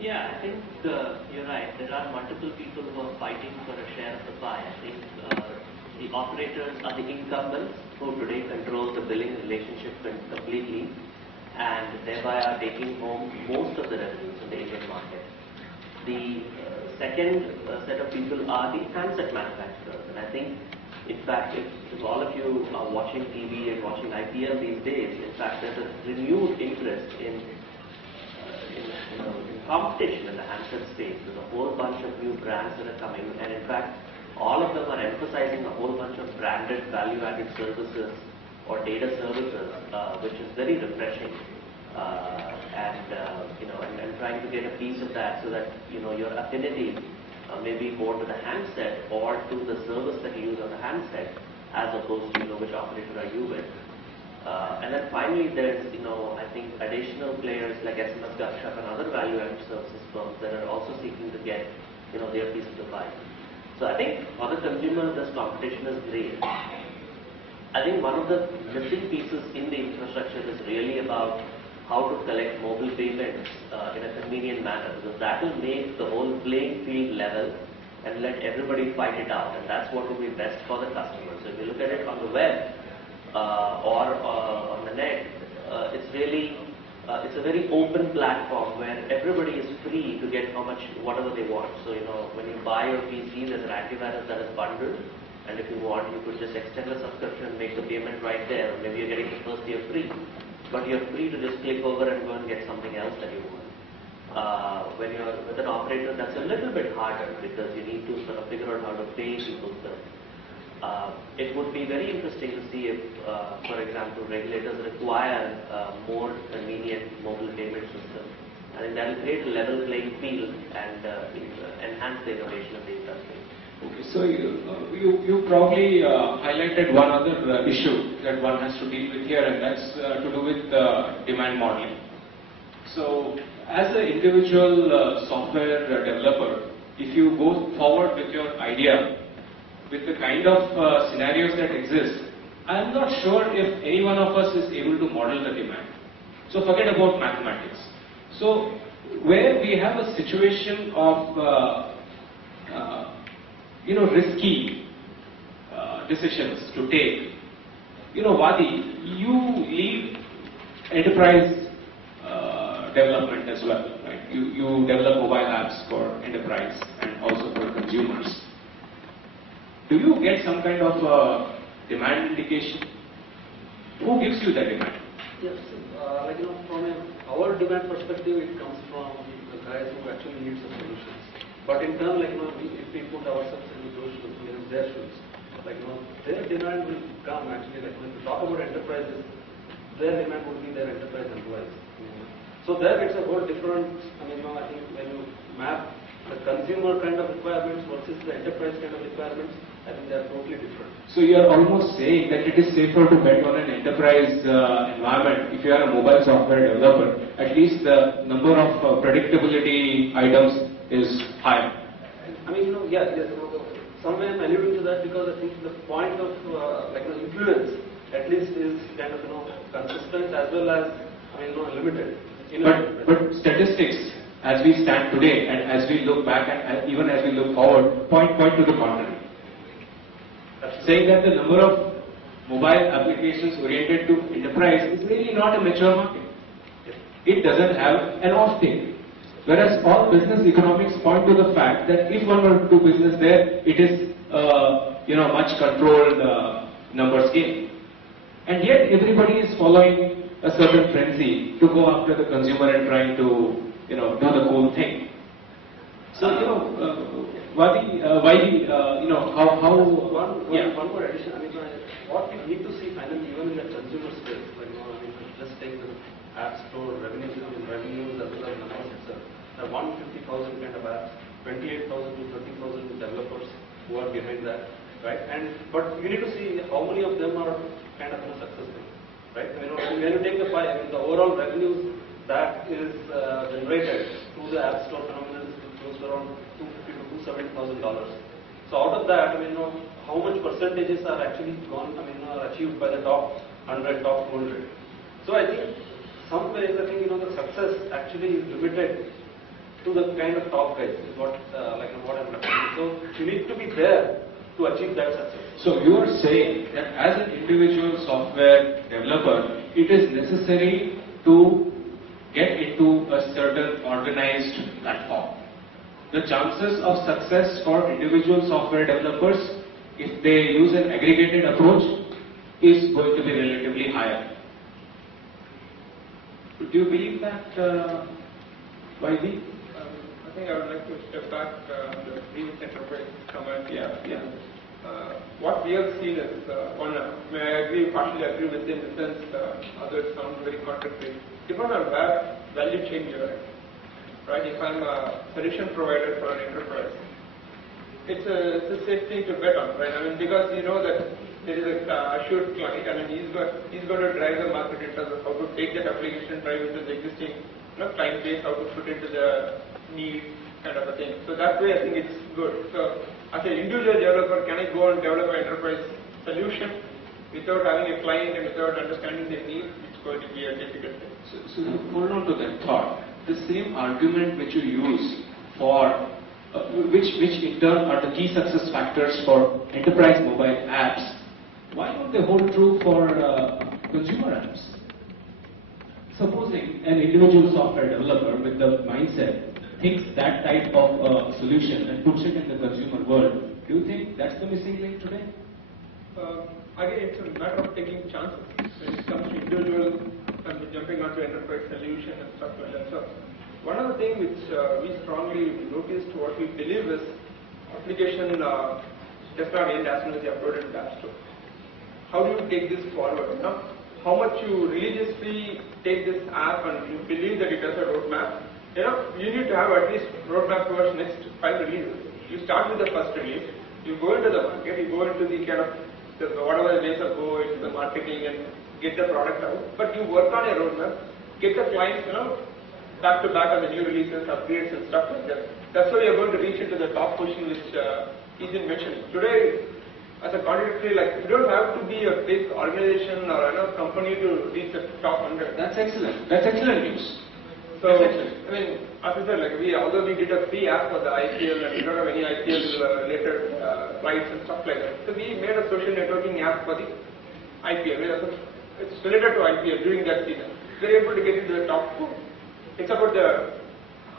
Yeah, I think you're right. There are multiple people who are fighting for a share of the pie. I think the operators are the incumbents who today control the billing relationship completely and thereby are taking home most of the revenues in the Indian market. The second set of people are the handset manufacturers, and I think, in fact, if all of you are watching TV and watching IPL these days, in fact, there's a renewed interest in competition in the handset space. There's a whole bunch of new brands that are coming, and in fact, all of them are emphasizing a whole bunch of branded value-added services or data services, which is very refreshing. And trying to get a piece of that so that your affinity may be more to the handset or to the service that you use on the handset, as opposed to which operator are you with. And then finally, there's I think additional players like SMS Gupshup and other value-added services firms that are also seeking to get their piece of the pie. So I think for the consumer, this competition is great. I think one of the missing pieces in the infrastructure is really about how to collect mobile payments in a convenient manner, because that will make the whole playing field level and let everybody fight it out, and that's what will be best for the customer. So if you look at it on the web or on the net, it's a very open platform where everybody is free to get whatever they want. So when you buy your PC, there's an antivirus that is bundled, and if you want, you could just extend the subscription and make the payment right there. Maybe you're getting the first year free, but you're free to just click over and go and get something else that you want. When you're with an operator, that's a little bit harder because you need to sort of figure out how to pay people's bills. It would be very interesting to see if, for example, regulators require more convenient mobile payment systems. I think that will create a level playing field and enhance the innovation of the industry. Okay, so you probably highlighted one other issue that one has to deal with here, and that's to do with demand modeling. So, as an individual software developer, if you go forward with your idea, with the kind of scenarios that exist, I am not sure if any one of us is able to model the demand. So forget about mathematics. So where we have a situation of risky decisions to take, Vadi, you lead enterprise development as well, right? You develop mobile apps for enterprise and also for consumers. Do you get some kind of demand indication? Who gives you that demand? Yes, from our demand perspective, it comes from the guys who actually need the solutions. But in turn, if we put ourselves in those shoes, their shoes, their demand will come actually. When we talk about enterprises, their demand would be their enterprise employees. So there, it's a whole different. I think when you map the consumer kind of requirements versus the enterprise kind of requirements, I think they are totally different. So you are almost saying that it is safer to bet on an enterprise environment if you are a mobile software developer. At least the number of predictability items is high. Yes. Somewhere I'm alluding to that because I think the point of influence at least is kind of consistent as well as limited. But statistics, as we stand today and as we look back and even as we look forward, point to the contrary. Saying that the number of mobile applications oriented to enterprise is really not a mature market. It doesn't have an off-take. Whereas all business economics point to the fact that if one were to do business there, it is much controlled numbers game. And yet everybody is following a certain frenzy to go after the consumer and trying to do the cool thing. So Vadi, how one more addition. What we need to see finally, even in the consumer space, just take the App Store revenues as well as numbers itself. There are 150,000 kind of apps, 28,000 to 30,000 developers who are behind that, right? But you need to see how many of them are kind of successful, right? When you take the pie, the overall revenues that is generated through the App Store phenomenon is close to around $250,000 to $270,000. So out of that, how much percentages are actually are achieved by the top 100, top 200? So I think some ways, the success actually is limited to to the kind of top guys is what what I'm referring to. So you need to be there to achieve that success. So you are saying that as an individual software developer, it is necessary to get into a certain organized platform. The chances of success for individual software developers, if they use an aggregated approach, is going to be relatively higher. Do you believe that, YB? I think I would like to step back the previous enterprise comment. What we have seen is, partially agree with him in the sense others sound very contradictory. Depending on where value chain you are in, right? If I'm a solution provider for an enterprise, it's a safe thing to bet on, right? I mean, because you know that there is a assured client, and he's going to drive the market in terms of how to take that application, drive into the existing client base, how to put into the need kind of a thing. So that way I think it's good. So as an individual developer, can I go and develop an enterprise solution without having a client and without understanding their needs? It's going to be a difficult thing. So hold on to that thought. The same argument which you use for which in turn are the key success factors for enterprise mobile apps, why don't they hold true for consumer apps? Supposing an individual software developer with the mindset thinks that type of solution and puts it in the consumer world, do you think that's the missing link today? Again, it's a matter of taking chances when it comes to individual and jumping onto enterprise solution and stuff like that. So one of the things which we strongly noticed, what we believe is application does not end as soon as you upload it to the App Store. How do you take this forward? How much you religiously take this app and you believe that it has a roadmap. You need to have at least roadmap towards next 5 releases. You start with the first release, you go into the market, you go into the kind of whatever the ways of go into the marketing and get the product out. But you work on a roadmap, get the clients, back to back on the new releases, upgrades and stuff like that. That's how you're going to reach into the top position which he's been mentioning. Today, as a contradictory, you don't have to be a big organization or a company to reach the top 100. That's excellent. That's excellent news. So, I mean, as I said, although we did a free app for the IPL and we don't have any IPL related rights and stuff like that. So we made a social networking app for the IPL. It's related to IPL during that season. We're able to get into the top 4. It's about the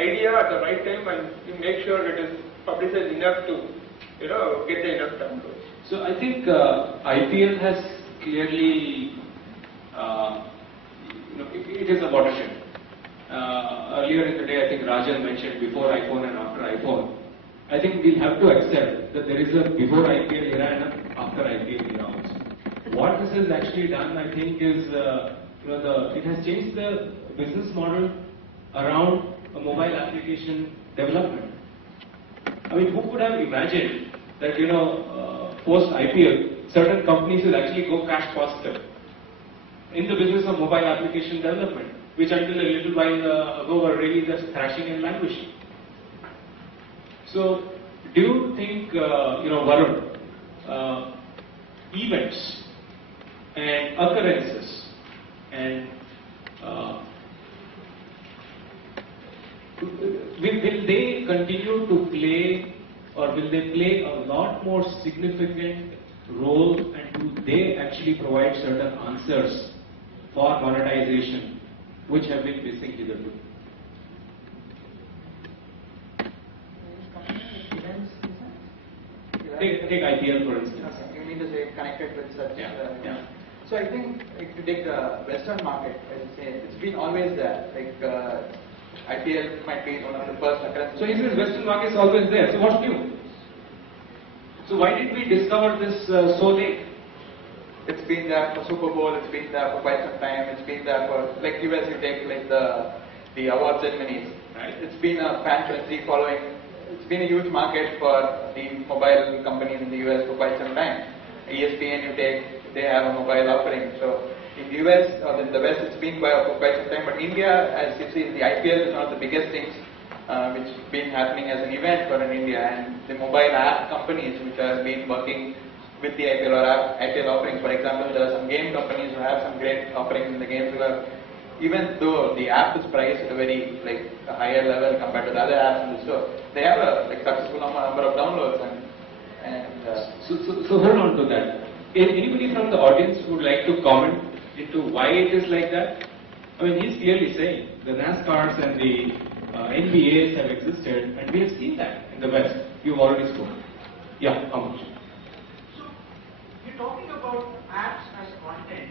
idea at the right time and you make sure it is publicized enough to, get the enough downloads. So I think IPL has clearly, it is a watershed. Earlier in the day, I think Rajan mentioned before iPhone and after iPhone. I think we'll have to accept that there is a before IPL era and an after IPL era also. What this has actually done, I think, is it has changed the business model around a mobile application development. I mean, who could have imagined that post IPL, certain companies will actually go cash positive in the business of mobile application development, which until a little while ago were really just thrashing and languishing. So, do you think, Varun, events and occurrences and will they continue to play, or will they play a lot more significant role, and do they actually provide certain answers for monetization which have been missing hitherto? Take IPL for instance. Okay. You mean to say connected with such? Yeah. So I think if you take the Western market, as you say, it's been always there. IPL might be one of the first occurrences. So he says Western market is always there. So what's new? So why did we discover this so late? It's been there for Super Bowl. It's been there for quite some time. It's been there for US. You take the award ceremonies. Right. It's been a fan frenzy following. It's been a huge market for the mobile companies in the US for quite some time. ESPN, they have a mobile offering. So in the US or in the West, it's been for quite some time. But India, as you see, the IPL is one of the biggest things which has been happening as an event for in India. And the mobile app companies which have been working with the IPL or IPL offerings. For example, there are some game companies who have some great offerings in the games. even though the app is priced at a very like a higher level compared to the other apps in the store, they have a like successful number of downloads So hold on to that. Anybody from the audience would like to comment into why it is like that? I mean, he's clearly saying the NASCARs and the NBAs have existed, and we have seen that in the West. You've already spoken. Yeah, how much? So, you're talking about apps as content.